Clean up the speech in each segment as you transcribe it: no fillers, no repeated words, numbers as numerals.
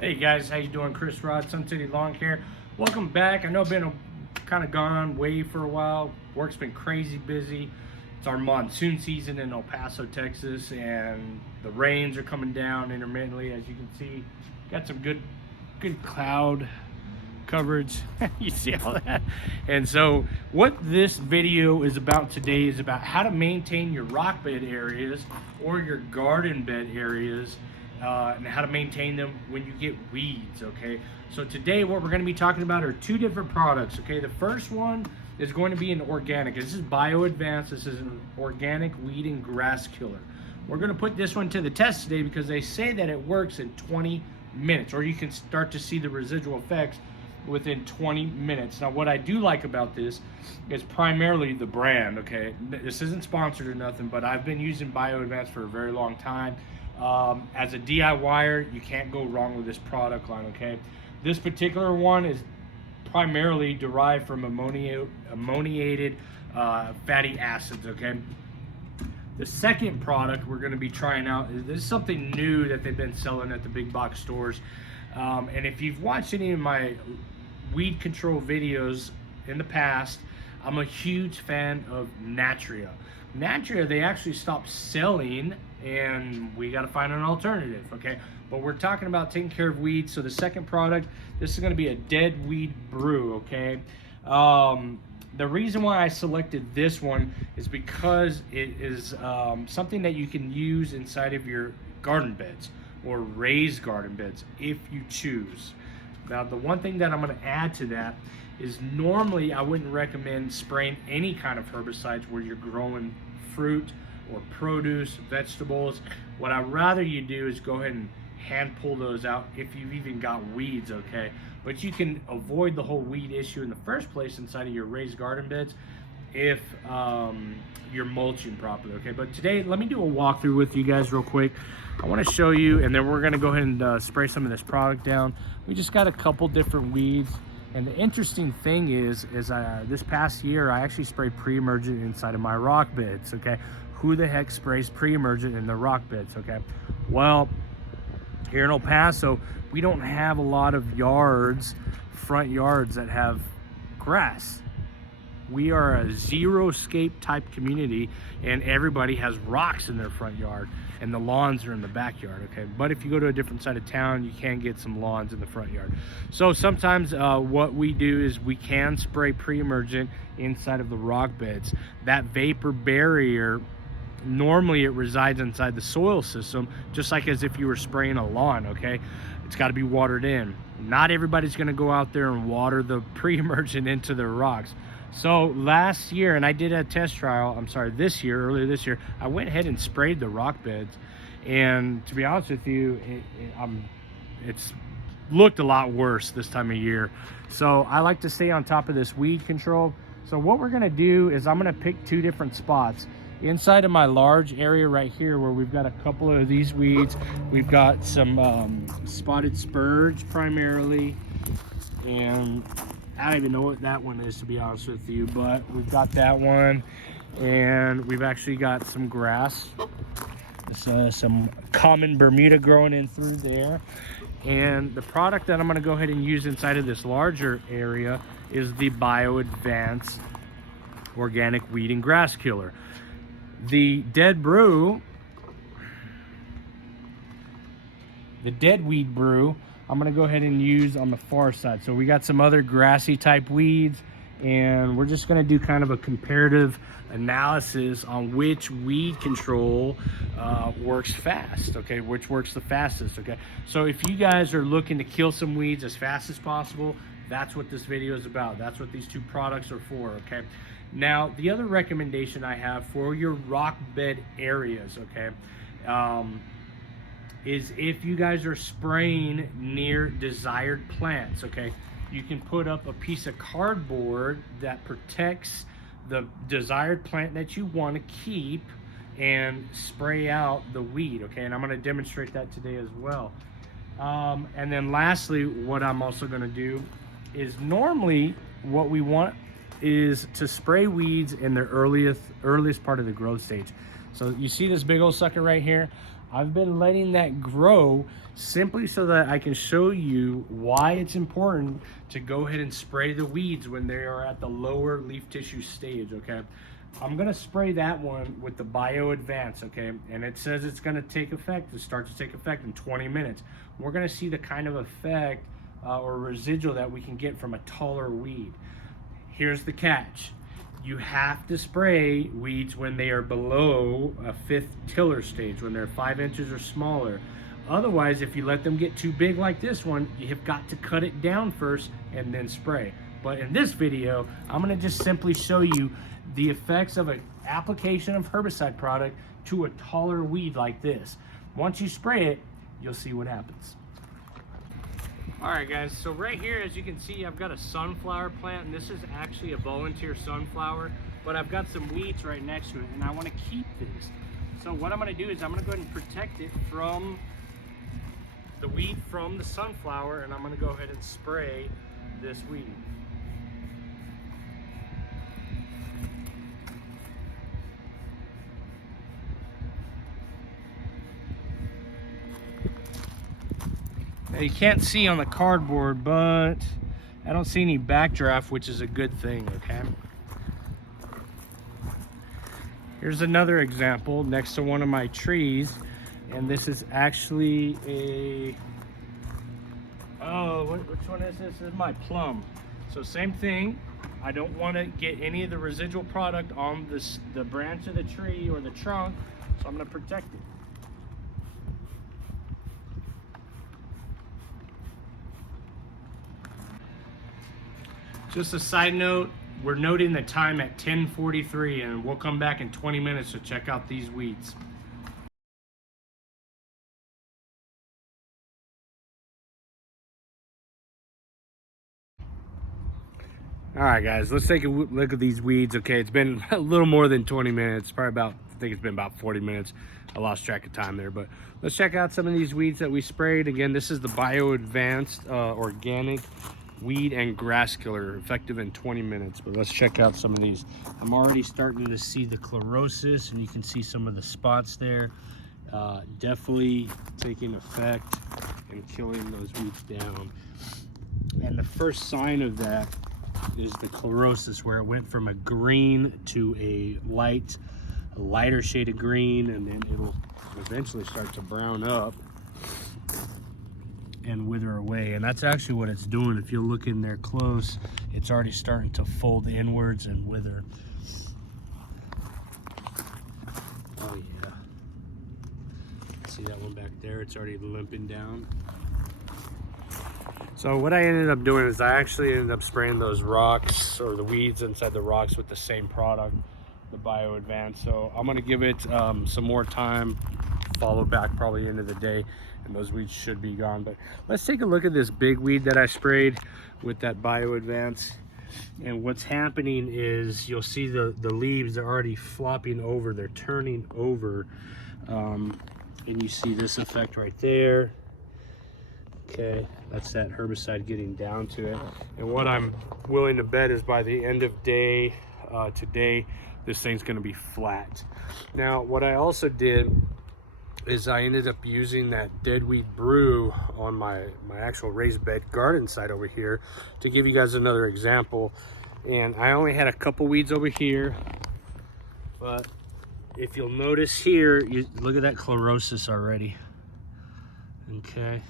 Hey guys, how you doing? Chris Rod, Sun City Lawn Care. Welcome back. I know I've been kind of gone away for a while. Work's been crazy busy. It's our monsoon season in El Paso, Texas, and the rains are coming down intermittently. As you can see, got some good cloud coverage. You see all that? And so what this video is about today is about how to maintain your rock bed areas or your garden bed areas, and how to maintain them when you get weeds. Okay, so today what we're going to be talking about are two different products. Okay, the first one is going to be an organic. This is Bio Advanced. This is an organic weed and grass killer. We're going to put this one to the test today because they say that it works in 20 minutes, or you can start to see the residual effects within 20 minutes. Now, what I do like about this is primarily the brand. Okay, this isn't sponsored or nothing, but I've been using Bio Advanced for a very long time. As a DIYer, you can't go wrong with this product line. Okay, this particular one is primarily derived from ammoniated fatty acids. Okay, the second product we're going to be trying out is this is something new that they've been selling at the big box stores. And if you've watched any of my weed control videos in the past, I'm a huge fan of Natria. Natria, they actually stopped selling, and we got to find an alternative. Okay, but we're talking about taking care of weeds. So the second product, this is going to be a dead weed brew. Okay, the reason why I selected this one is because it is something that you can use inside of your garden beds or raised garden beds if you choose. Now, the one thing that I'm going to add to that is normally I wouldn't recommend spraying any kind of herbicides where you're growing fruit or produce, vegetables. What I'd rather you do is go ahead and hand pull those out if you've even got weeds. Okay, but you can avoid the whole weed issue in the first place inside of your raised garden beds if you're mulching properly. Okay, but today let me do a walkthrough with you guys real quick. I want to show you, and then we're going to go ahead and spray some of this product down. We just got a couple different weeds, and the interesting thing is this past year I actually sprayed pre-emergent inside of my rock beds. Okay, who the heck sprays pre-emergent in the rock beds? Okay, well, here in El Paso we don't have a lot of front yards that have grass. We are a xeriscape type community, and everybody has rocks in their front yard, and the lawns are in the backyard. Okay, but if you go to a different side of town, you can get some lawns in the front yard. So sometimes what we do is we can spray pre-emergent inside of the rock beds. That vapor barrier, normally it resides inside the soil system, just like as if you were spraying a lawn. Okay, it's got to be watered in. Not everybody's going to go out there and water the pre-emergent into their rocks. So last year, and I did a test trial, earlier this year, I went ahead and sprayed the rock beds. And to be honest with you, it's looked a lot worse this time of year. So I like to stay on top of this weed control. So what we're gonna do is I'm gonna pick two different spots. Inside of my large area right here where we've got a couple of these weeds, we've got some spotted spurge primarily, and I don't even know what that one is, to be honest with you, but we've got that one, and we've actually got some grass, some common Bermuda growing in through there. And the product that I'm going to go ahead and use inside of this larger area is the Bio Advanced Organic Weed and Grass Killer. The dead weed brew, I'm going to go ahead and use on the far side. So we got some other grassy type weeds, and we're just going to do kind of a comparative analysis on which weed control works fast. Okay, which works the fastest. Okay, so if you guys are looking to kill some weeds as fast as possible, that's what this video is about. That's what these two products are for. Okay, now the other recommendation I have for your rock bed areas, okay, is if you guys are spraying near desired plants. Okay, you can put up a piece of cardboard that protects the desired plant that you want to keep and spray out the weed. Okay, and I'm going to demonstrate that today as well. And then lastly, what I'm also going to do is, normally what we want is to spray weeds in their earliest part of the growth stage. So you see this big old sucker right here? I've been letting that grow simply so that I can show you why it's important to go ahead and spray the weeds when they are at the lower leaf tissue stage, okay? I'm gonna spray that one with the Bio Advance, okay? And it says it's gonna take effect, it starts to take effect in 20 minutes. We're gonna see the kind of effect or residual that we can get from a taller weed. Here's the catch. You have to spray weeds when they are below a 5th tiller stage, when they're 5 inches or smaller. Otherwise, if you let them get too big like this one, you have got to cut it down first and then spray. But in this video, I'm gonna just simply show you the effects of an application of herbicide product to a taller weed like this. Once you spray it, you'll see what happens. All right, guys, so right here, as you can see, I've got a sunflower plant, and this is actually a volunteer sunflower, but I've got some weeds right next to it, and I want to keep this. So what I'm going to do is I'm going to go ahead and protect it from the weed from the sunflower, and I'm going to go ahead and spray this weed. Now you can't see on the cardboard, but I don't see any backdraft, which is a good thing, okay? Here's another example next to one of my trees, and this is actually a, which one is this? This is my plum. So same thing, I don't want to get any of the residual product on the branch of the tree or the trunk, so I'm going to protect it. Just a side note, we're noting the time at 10:43, and we'll come back in 20 minutes to check out these weeds. All right, guys, let's take a look at these weeds. Okay, it's been a little more than 20 minutes, probably about, I think it's been about 40 minutes. I lost track of time there, but let's check out some of these weeds that we sprayed. Again, this is the Bio Advanced Organic Weed and Grass Killer, effective in 20 minutes. But let's check out some of these. I'm already starting to see the chlorosis, and you can see some of the spots there. Definitely taking effect and killing those weeds down. And the first sign of that is the chlorosis, where it went from a green to a lighter shade of green, and then it'll eventually start to brown up and wither away. And that's actually what it's doing. If you look in there close, it's already starting to fold inwards and wither. Oh yeah, see that one back there? It's already limping down. So what I ended up doing is I actually ended up spraying those rocks, or the weeds inside the rocks, with the same product, the Bio Advance. So I'm gonna give it some more time, follow back probably into the day, and those weeds should be gone. But let's take a look at this big weed that I sprayed with that Bio Advance. And what's happening is you'll see the leaves are already flopping over, they're turning over, and you see this effect right there. Okay, that's that herbicide getting down to it. And what I'm willing to bet is by the end of day today, this thing's gonna be flat. Now, what I also did is I ended up using that deadweed brew on my actual raised bed garden site over here to give you guys another example. And I only had a couple weeds over here, but if you'll notice here, look at that chlorosis already. Okay,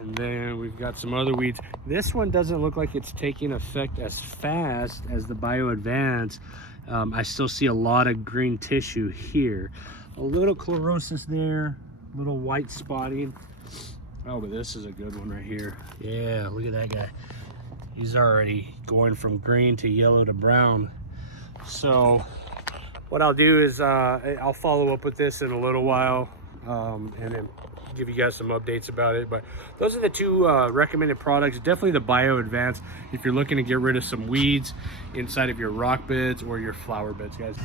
and then we've got some other weeds. This one doesn't look like it's taking effect as fast as the Bio Advance. I still see a lot of green tissue here. A little chlorosis there, little white spotting. Oh, but this is a good one right here. Yeah, look at that guy. He's already going from green to yellow to brown. So what I'll do is I'll follow up with this in a little while, and then give you guys some updates about it. But those are the two recommended products. Definitely the Bio Advance if you're looking to get rid of some weeds inside of your rock beds or your flower beds, guys.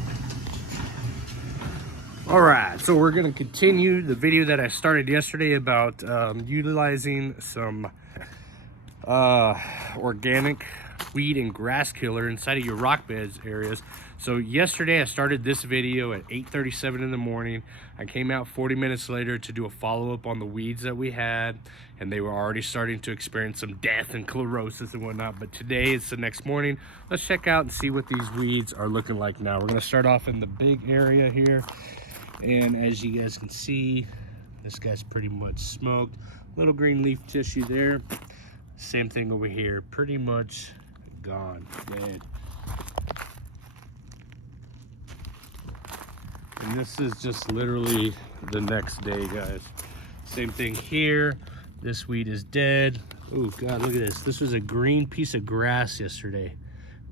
All right, so we're gonna continue the video that I started yesterday about utilizing some organic weed and grass killer inside of your rock beds areas. So yesterday I started this video at 8:37 in the morning. I came out 40 minutes later to do a follow-up on the weeds that we had, and they were already starting to experience some death and chlorosis and whatnot. But today it's the next morning. Let's check out and see what these weeds are looking like now. We're gonna start off in the big area here, and as you guys can see, this guy's pretty much smoked. Little green leaf tissue there. Same thing over here, pretty much gone, dead. And this is just literally the next day, guys. Same thing here. This weed is dead. Oh God, look at this. This was a green piece of grass yesterday.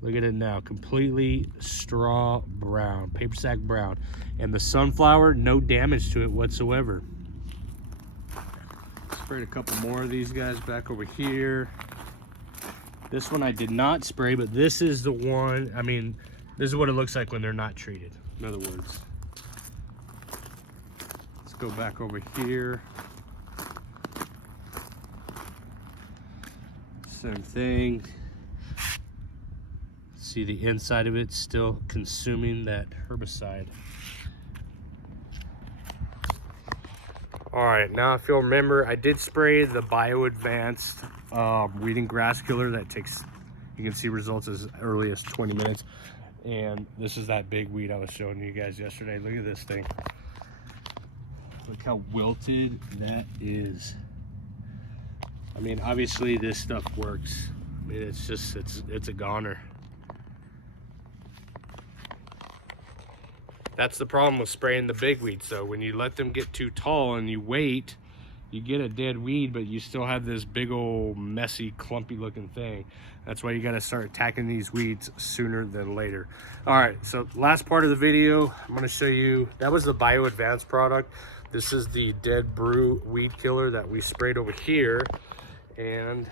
Look at it now, completely straw brown, paper sack brown. And the sunflower, no damage to it whatsoever. Sprayed a couple more of these guys back over here. This one I did not spray, but this is the one, I mean, this is what it looks like when they're not treated, in other words. Let's go back over here. Same thing. See the inside of it still consuming that herbicide. All right, now if you'll remember, I did spray the Bio Advanced weed and grass killer that takes, you can see results as early as 20 minutes. And this is that big weed I was showing you guys yesterday. Look at this thing. Look how wilted that is. I mean, obviously this stuff works. I mean, it's just, it's a goner. That's the problem with spraying the big weeds. So when you let them get too tall and you wait, you get a dead weed, but you still have this big old messy, clumpy looking thing. That's why you got to start attacking these weeds sooner than later. All right, so last part of the video, I'm going to show you, that was the Bio Advanced product. This is the Dead Brew weed killer that we sprayed over here. And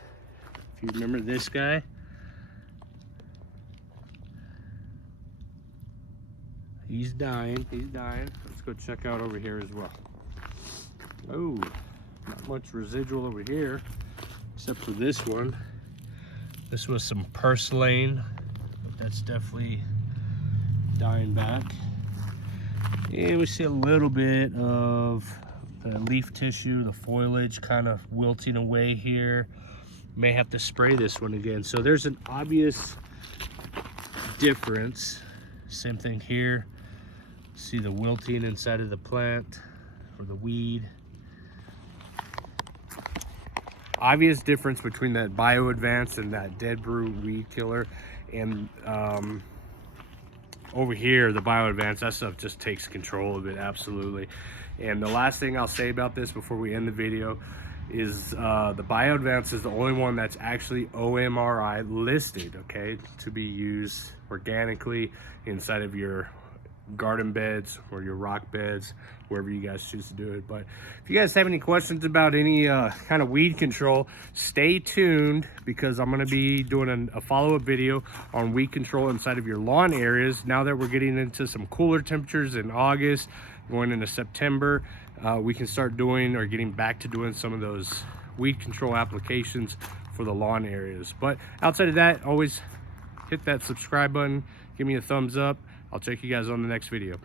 if you remember this guy, he's dying, he's dying. Let's go check out over here as well. Oh, not much residual over here, except for this one. This was some purslane, but that's definitely dying back. And we see a little bit of the leaf tissue, the foliage kind of wilting away here. May have to spray this one again. So there's an obvious difference. Same thing here. See the wilting inside of the plant or the weed. Obvious difference between that Bio Advanced and that Dead Brew weed killer. And over here, the Bio Advanced, that stuff just takes control of it, absolutely. And the last thing I'll say about this before we end the video is the Bio Advanced is the only one that's actually OMRI listed, okay, to be used organically inside of your garden beds or your rock beds, wherever you guys choose to do it. But if you guys have any questions about any kind of weed control, stay tuned, because I'm going to be doing a follow-up video on weed control inside of your lawn areas. Now that we're getting into some cooler temperatures in August, going into September, we can start doing or getting back to doing some of those weed control applications for the lawn areas. But outside of that, always hit that subscribe button, give me a thumbs up. I'll check you guys on the next video.